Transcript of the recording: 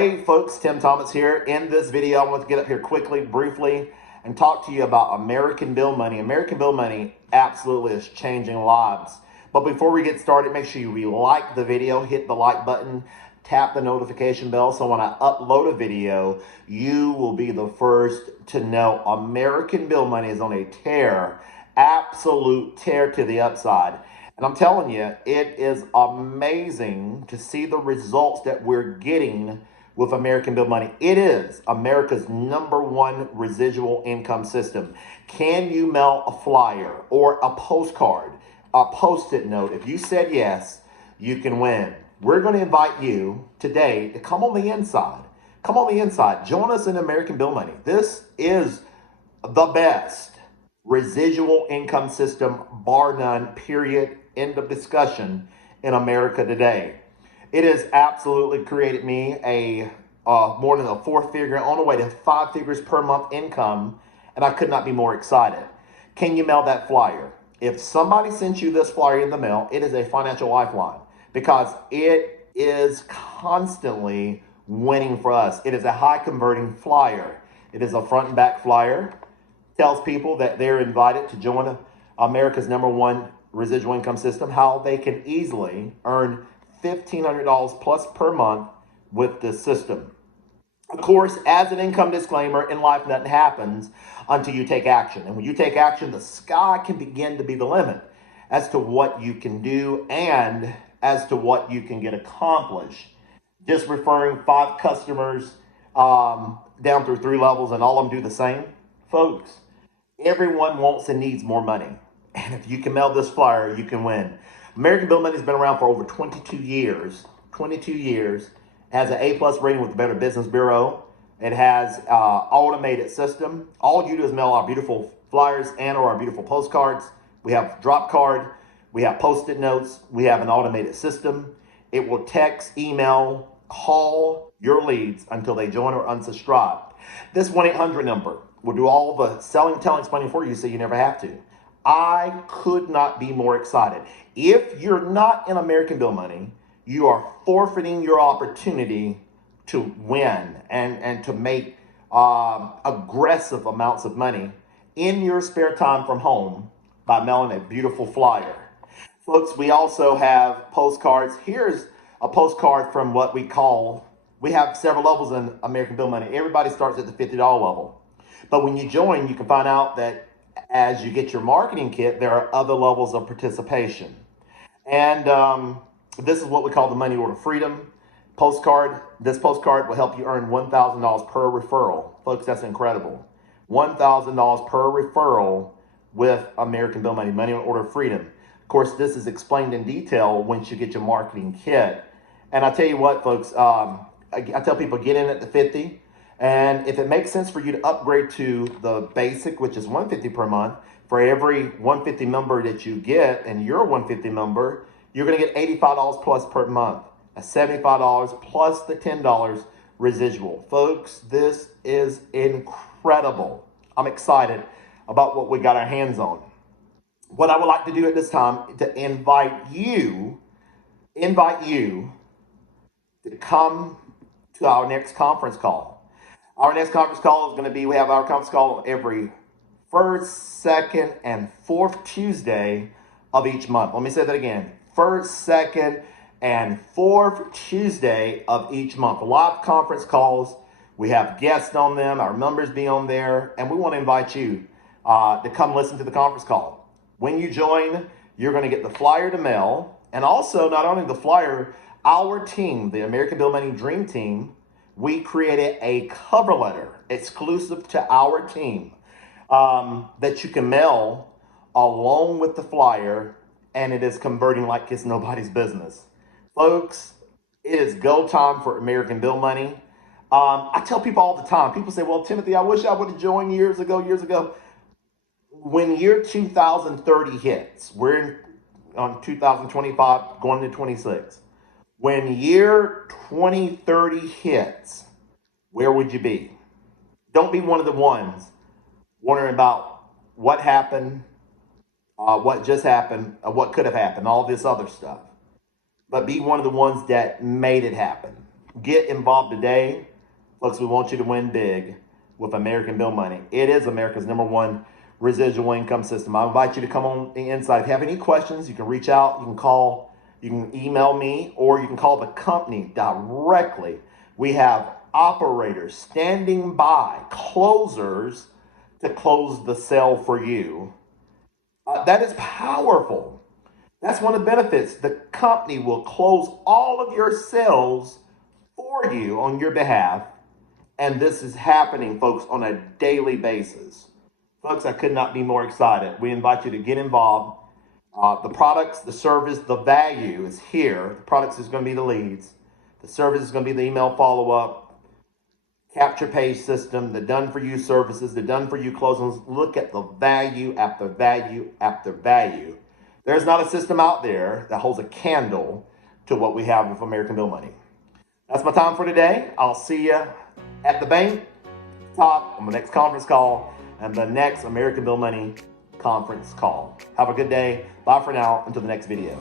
Hey folks, Tim Thomas here. In this video, I want to get up here quickly, briefly, and talk to you about American Bill Money. American Bill Money absolutely is changing lives. But before we get started, make sure you like the video, hit the like button, tap the notification bell, so when I upload a video, you will be the first to know. American Bill Money is on a tear, absolute tear to the upside. And I'm telling you, it is amazing to see the results that we're getting with American Bill Money. It is America's #1 residual income system. Can you mail a flyer or a postcard, a Post-it note? If you said yes, you can win. We're going to invite you today to come on the inside. Come on the inside. Join us in American Bill Money. This is the best residual income system, bar none, period, end of discussion, in America today. It has absolutely created me a more than a 4-figure, on the way to 5 figures per month income, and I could not be more excited. Can you mail that flyer? If somebody sent you this flyer in the mail, it is a financial lifeline because it is constantly winning for us. It is a high converting flyer. It is a front and back flyer. Tells people that they're invited to join America's #1 residual income system, how they can easily earn $1,500 plus per month with this system. Of course, as an income disclaimer, in life nothing happens until you take action. And when you take action, the sky can begin to be the limit as to what you can do and as to what you can get accomplished. Just referring 5 customers down through 3 levels and all of them do the same. Folks, everyone wants and needs more money. And if you can mail this flyer, you can win. American Bill Money has been around for over 22 years. 22 years. It has an A+ rating with the Better Business Bureau. It has an automated system. All you do is mail our beautiful flyers and or our beautiful postcards. We have drop card. We have Post-it notes. We have an automated system. It will text, email, call your leads until they join or unsubscribe. This 1-800 number will do all the selling, telling, explaining for you so you never have to. I could not be more excited. If you're not in American Bill Money, you are forfeiting your opportunity to win and to make aggressive amounts of money in your spare time from home by mailing a beautiful flyer. Folks, we also have postcards. Here's a postcard from what we have several levels in American Bill Money. Everybody starts at the $50 level. But when you join, you can find out that as you get your marketing kit, there are other levels of participation. And this is what we call the Money Order Freedom postcard. This postcard will help you earn $1,000 per referral. Folks, that's incredible. $1,000 per referral with American Bill Money, Money Order Freedom. Of course, this is explained in detail once you get your marketing kit. And I tell you what, folks, I tell people get in at the 50. And if it makes sense for you to upgrade to the basic, which is $150 per month, for every $150 member that you get, and you're a $150 member, you're going to get $85 plus per month, $75 plus the $10 residual. Folks, this is incredible. I'm excited about what we got our hands on. What I would like to do at this time to invite you to come to our next conference call. Our next conference call is going to be, we have our conference call every first, second, and fourth Tuesday of each month. Let me say that again. First, second, and fourth Tuesday of each month. Live conference calls. We have guests on them. Our members be on there. And we want to invite you to come listen to the conference call. When you join, you're going to get the flyer to mail. And also, not only the flyer, our team, the American Bill Money Dream Team, we created a cover letter exclusive to our team that you can mail along with the flyer, and it is converting like it's nobody's business. Folks, it is go time for American Bill Money. I tell people all the time, people say, well, Timothy, I wish I would have joined years ago. When year 2030 hits, we're on 2025 going to 26. When year 2030 hits, where would you be? Don't be one of the ones wondering about what happened, what just happened, what could have happened, all this other stuff. But be one of the ones that made it happen. Get involved today. Folks, we want you to win big with American Bill Money. It is America's #1 residual income system. I invite you to come on the inside. If you have any questions, you can reach out, you can call, you can email me, or you can call the company directly. We have operators standing by, closers to close the sale for you. That is powerful. That's one of the benefits. The company will close all of your sales for you on your behalf. And this is happening, folks, on a daily basis. Folks, I could not be more excited. We invite you to get involved. The products, the service, the value is here. The products is going to be the leads. The service is going to be the email follow-up, capture page system, the done-for-you services, the done-for-you closings. Look at the value after value after value. There's not a system out there that holds a candle to what we have with American Bill Money. That's my time for today. I'll see you at the bank, top, on the next conference call, and the next American Bill Money conference call. Have a good day. Bye for now. Until the next video.